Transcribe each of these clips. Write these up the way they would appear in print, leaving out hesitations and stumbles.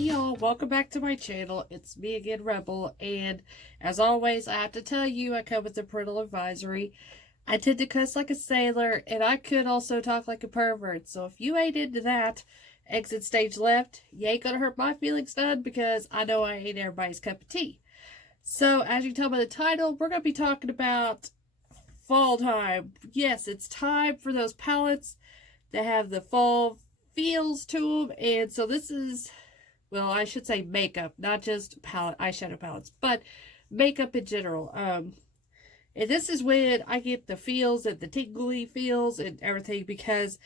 Hey y'all, welcome back to my channel. It's me again, Rebel, and as always, I have to tell you, I come with a parental advisory. I tend to cuss like a sailor, and I could also talk like a pervert, so if you ain't into that, exit stage left. You ain't gonna hurt my feelings none, because I know I ain't everybody's cup of tea. So, as you can tell by the title, we're gonna be talking about fall time. Yes, it's time for those palettes that have the fall feels to them, and so this is, well, I should say makeup, not just eyeshadow palettes, but makeup in general. And this is when I get the feels and the tingly feels and everything, because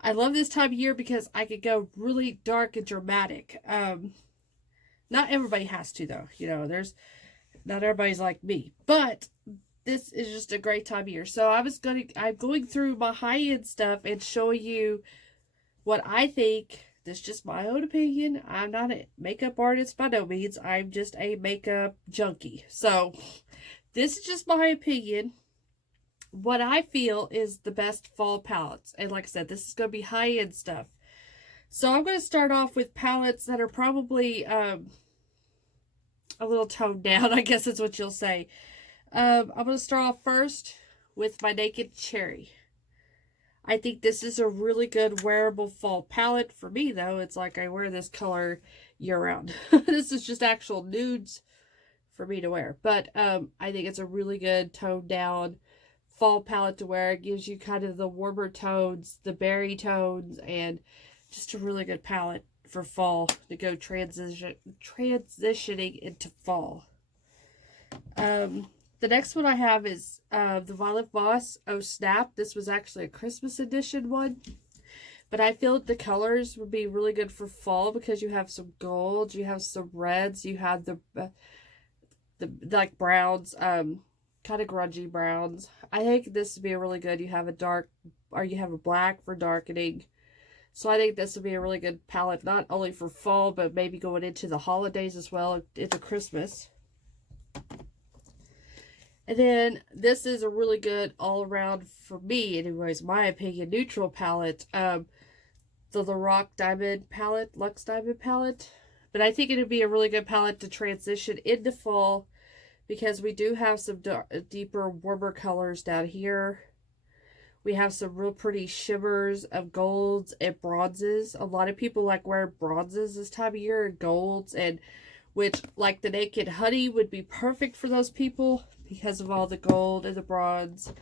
I love this time of year because I can go really dark and dramatic. Not everybody has to though. There's not everybody's like me, but this is just a great time of year. So I'm going through my high end stuff and showing you what I think. This is just my own opinion. I'm not a makeup artist by no means. I'm just a makeup junkie. So, this is just my opinion. What I feel is the best fall palettes. And like I said, this is going to be high-end stuff. So, I'm going to start off with palettes that are probably a little toned down, I guess is what you'll say. I'm going to start off first with my Naked Cherry. I think this is a really good wearable fall palette. For me, though, it's like I wear this color year-round. This is just actual nudes for me to wear. But I think it's a really good toned-down fall palette to wear. It gives you kind of the warmer tones, the berry tones, and just a really good palette for fall to go transitioning into fall. The next one I have is the Violet Voss Oh Snap. This was actually a Christmas edition one. But I feel that the colors would be really good for fall because you have some gold, you have some reds, you have the like browns, kind of grungy browns. I think this would be a really good. You have a dark, or you have a black for darkening. So I think this would be a really good palette, not only for fall, but maybe going into the holidays as well, into Christmas. And then this is a really good all-around, for me anyways, my opinion, neutral palette. The Lorac Diamond palette, Luxe Diamond palette. But I think it would be a really good palette to transition into fall, because we do have some deeper, warmer colors down here. We have some real pretty shimmers of golds and bronzes. A lot of people like wearing bronzes this time of year, and golds, and which, like the Naked Honey, would be perfect for those people because of all the gold and the bronze.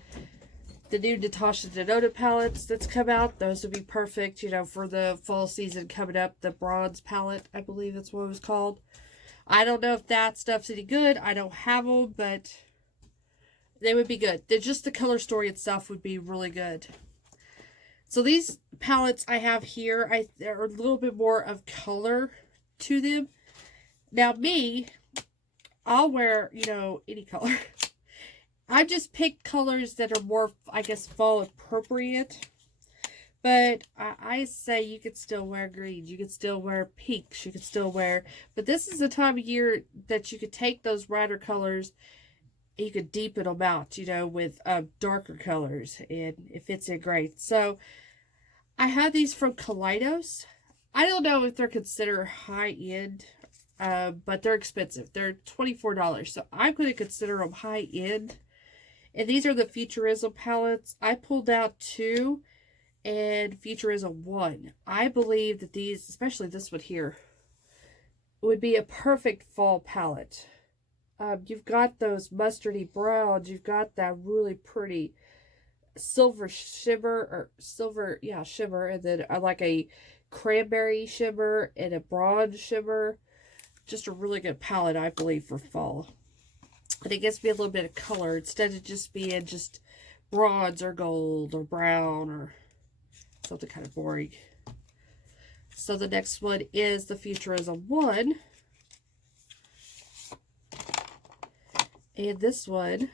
The new Natasha Denona palettes that's come out, those would be perfect, for the fall season coming up. The bronze palette, I believe that's what it was called. I don't know if that stuff's any good. I don't have them, but they would be good. Just the color story itself would be really good. So these palettes I have here, there are a little bit more of color to them. Now me, I'll wear, any color. I've just picked colors that are more, I guess, fall appropriate. But I say you could still wear greens. You could still wear pinks. You could still wear... But this is the time of year that you could take those brighter colors and you could deepen them out, with darker colors. And it fits in great. So, I have these from Kaleidos. I don't know if they're considered high-end, but they're expensive. They're $24. So, I'm going to consider them high-end. And these are the Futurism palettes. I pulled out 2 and Futurism 1. I believe that these, especially this one here, would be a perfect fall palette. You've got those mustardy browns. You've got that really pretty silver shimmer, shimmer, and then like a cranberry shimmer and a bronze shimmer. Just a really good palette, I believe, for fall. And it gives me a little bit of color instead of just being just bronze or gold or brown or something kind of boring. So the next one is the Futurism 1. And this one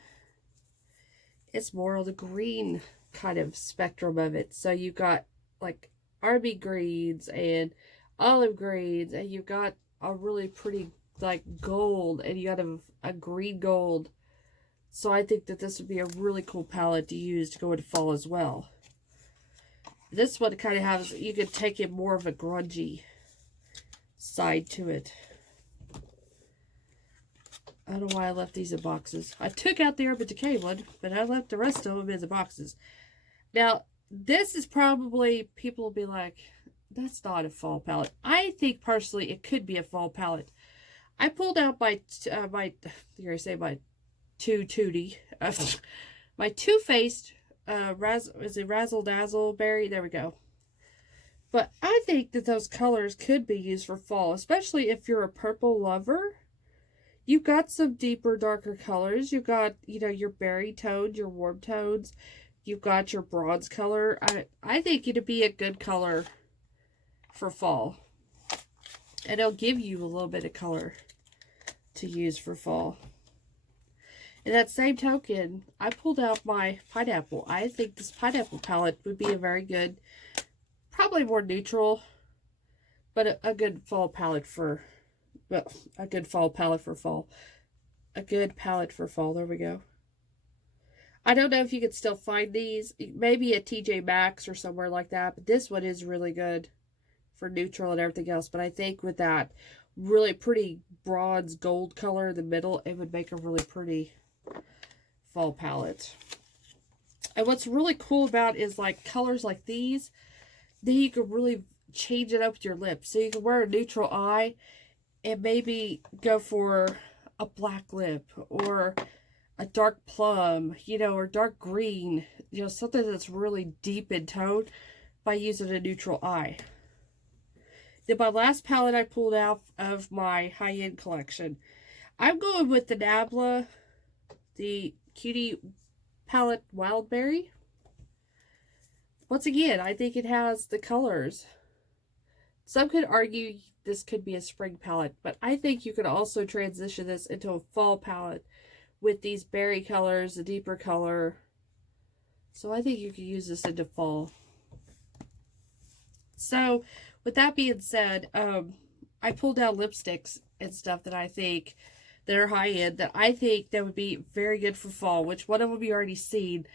is more on the green kind of spectrum of it. So you've got like army greens and olive greens, and you've got a really pretty like gold, and you got a green gold. So I think that this would be a really cool palette to use to go into fall as well. This one kind of has, you could take it more of a grungy side to it. I don't know why I left these in boxes. I took out the Urban Decay one, but I left the rest of them in the boxes. Now, this is probably, people will be like, that's not a fall palette. I think personally it could be a fall palette. I pulled out my Too Tootie, my Too Faced, is it Razzle Dazzle Berry? There we go. But I think that those colors could be used for fall, especially if you're a purple lover. You've got some deeper, darker colors. You've got, you know, your berry tones, your warm tones. You've got your bronze color. I think it'd be a good color for fall. And it'll give you a little bit of color to use for fall. In that same token, I pulled out my pineapple. I think this pineapple palette would be a very good, probably more neutral, but a good fall palette for, well, a good fall palette for fall. A good palette for fall. There we go. I don't know if you could still find these. Maybe at TJ Maxx or somewhere like that. But this one is really good for neutral and everything else. But I think with that really pretty bronze gold color in the middle, it would make a really pretty fall palette. And what's really cool about is like colors like these, then you can really change it up with your lips. So you can wear a neutral eye and maybe go for a black lip or a dark plum, you know, or dark green, you know, something that's really deep in tone by using a neutral eye. Then my last palette I pulled out of my high-end collection, I'm going with the Nabla, the Cutie Palette Wildberry. Once again, I think it has the colors. Some could argue this could be a spring palette, but I think you could also transition this into a fall palette with these berry colors, the deeper color. So I think you could use this into fall. So with that being said, I pulled out lipsticks and stuff that I think that are high end, that I think that would be very good for fall, which one of them you already seen.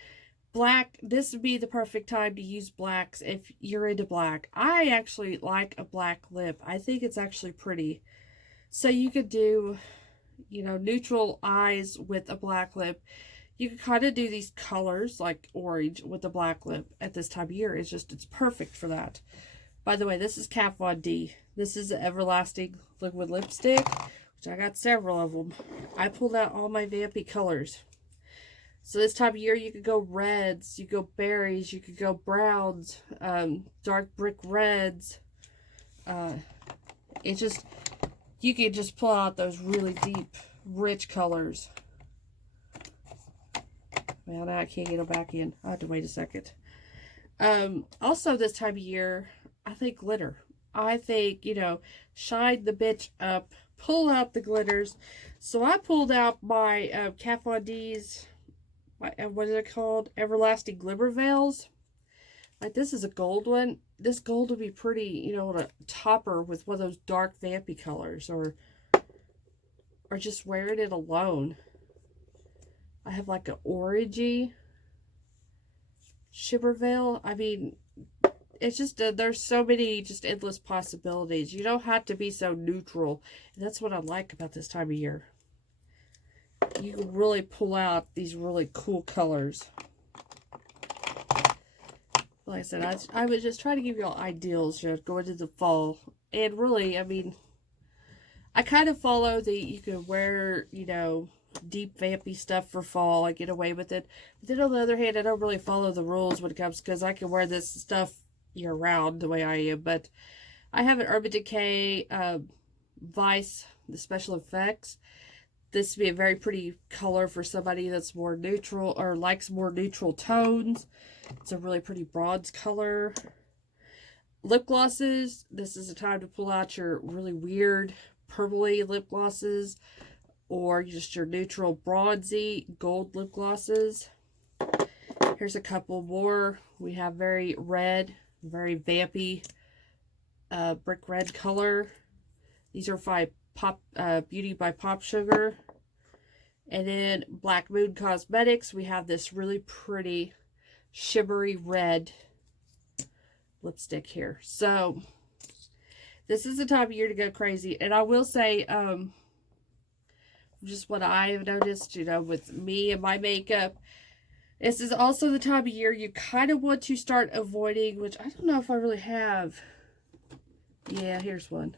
Black, this would be the perfect time to use blacks if you're into black. I actually like a black lip. I think it's actually pretty. So you could do, you know, neutral eyes with a black lip. You could kind of do these colors like orange with a black lip at this time of year. It's perfect for that. By the way, this is Kat Von D. This is the Everlasting Liquid Lipstick, which I got several of them. I pulled out all my vampy colors. So this time of year, you could go reds, you could go berries, you could go browns, dark brick reds. It's just, you could just pull out those really deep, rich colors. Well, now I can't get them back in. I have to wait a second. Also this time of year, I think glitter. I think, you know, shine the bitch up, pull out the glitters. So I pulled out my Kat Von D's, what is it called? Everlasting Glimmer Veils. Like, this is a gold one. This gold would be pretty, you know, on a topper with one of those dark vampy colors, or just wearing it alone. I have like an orangey shimmer veil. I mean, it's just, there's so many just endless possibilities. You don't have to be so neutral. And that's what I like about this time of year. You can really pull out these really cool colors. Like I said, I was just trying to give you all ideals, you know, going into the fall. And really, I mean, I kind of follow the, you can wear, you know, deep vampy stuff for fall. I get away with it. But then on the other hand, I don't really follow the rules when it comes, because I can wear this stuff year round the way I am. But I have an Urban Decay Vice, the special effects. This would be a very pretty color for somebody that's more neutral or likes more neutral tones. It's a really pretty bronze color. Lip glosses. This is a time to pull out your really weird purpley lip glosses, or just your neutral bronzy gold lip glosses. Here's a couple more. We have very red, very vampy brick red color. These are by Beauty by Pop Sugar. And then Black Moon Cosmetics, we have this really pretty shimmery red lipstick here. So This is the time of year to go crazy. And I will say, just what I've noticed, you know, with me and my makeup, this is also the time of year you kind of want to start avoiding, which I don't know if I really have. Yeah, here's one.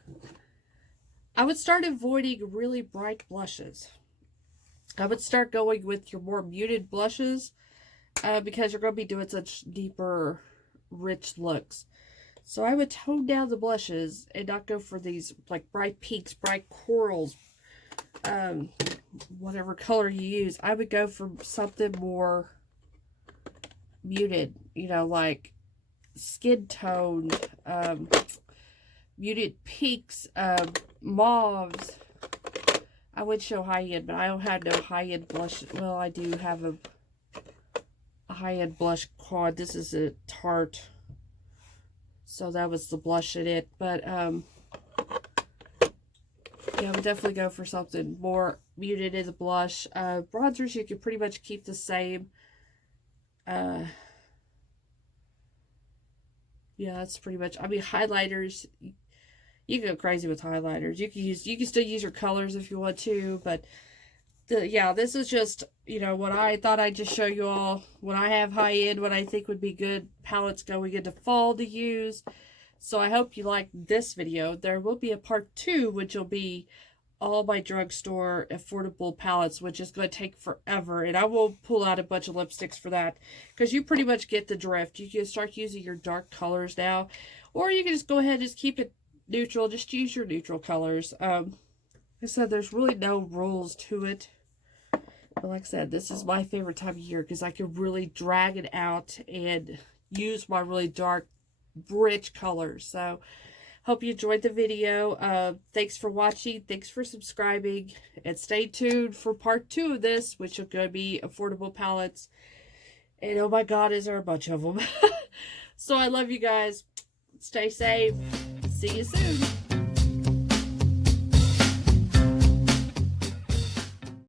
I would start avoiding really bright blushes. I would start going with your more muted blushes because you're going to be doing such deeper, rich looks. So I would tone down the blushes and not go for these like bright pinks, bright corals, whatever color you use. I would go for something more muted, you know, like skin tone, muted pinks, mauves. I would show high-end, but I don't have no high-end blush. Well, I do have a high-end blush quad. This is a Tarte. So that was the blush in it. But, yeah, I would definitely go for something more muted in the blush. Bronzers, you can pretty much keep the same. Yeah, that's pretty much, I mean, highlighters, you can go crazy with highlighters. You can still use your colors if you want to, but yeah, this is just, you know, what I thought I'd just show you all. When I have high-end, what I think would be good palettes going into fall to use. So I hope you liked this video. There will be a part 2, which will be all my drugstore affordable palettes, which is going to take forever. And I will pull out a bunch of lipsticks for that, because you pretty much get the drift. You can start using your dark colors now, or you can just go ahead and just keep it neutral. Just use your neutral colors. Like I said, there's really no rules to it. But like I said, this is my favorite time of year because I can really drag it out and use my really dark, rich colors. So, hope you enjoyed the video. Thanks for watching. Thanks for subscribing. And stay tuned for part 2 of this, which are going to be affordable palettes. And oh my God, is there a bunch of them. So I love you guys. Stay safe. See you soon.